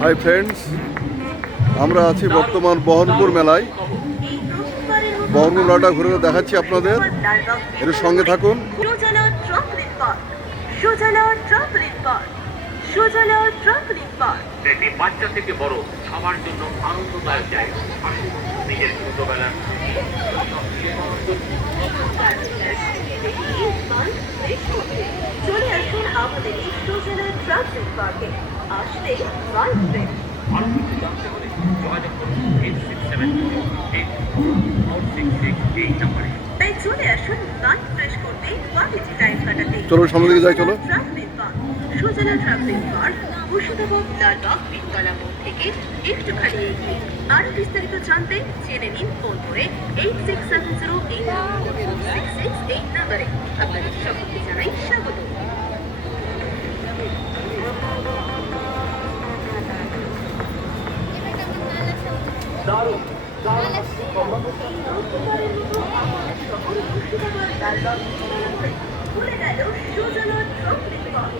Hi friends, আমরা আছি বর্তমান বহরমপুর মেলায়। বহরমপুর মেলাটা ঘুরে দেখাচ্ছি আপনাদের, এর সঙ্গে থাকুন। এটি বাচ্চা থেকে বড় সবার জন্য আনন্দদায়ক জায়গা। আসুন নিজের ছোটবেলার চলে আসুন আমাদের এই সুজলা ট্রাভেলিং পার্কে। আসলেই ওয়ান ট্রিপ। আরো কিছু জানতে হলে যোগাযোগ করুন 8678 নম্বরে। তাই চলে আসুন মাইন্ড ফ্রেশ করতে, কোয়ালিটি টাইম কাটাতে। চলো সামনের দিকে যাই, চলো। Travelling park, Sujala travelling park, Murshidabad Lalbagh বিদ্যালয় মোড় থেকে একটুখানি এগিয়ে। আরো বিস্তারিত জানতে জেনে নিন ফোন করে 8670896668 নম্বরে। আপনাদের সকলকে জানাই স্বাগত। দারুণ খুলে গেল সুজলা ট্রাভেলিং পার্ক।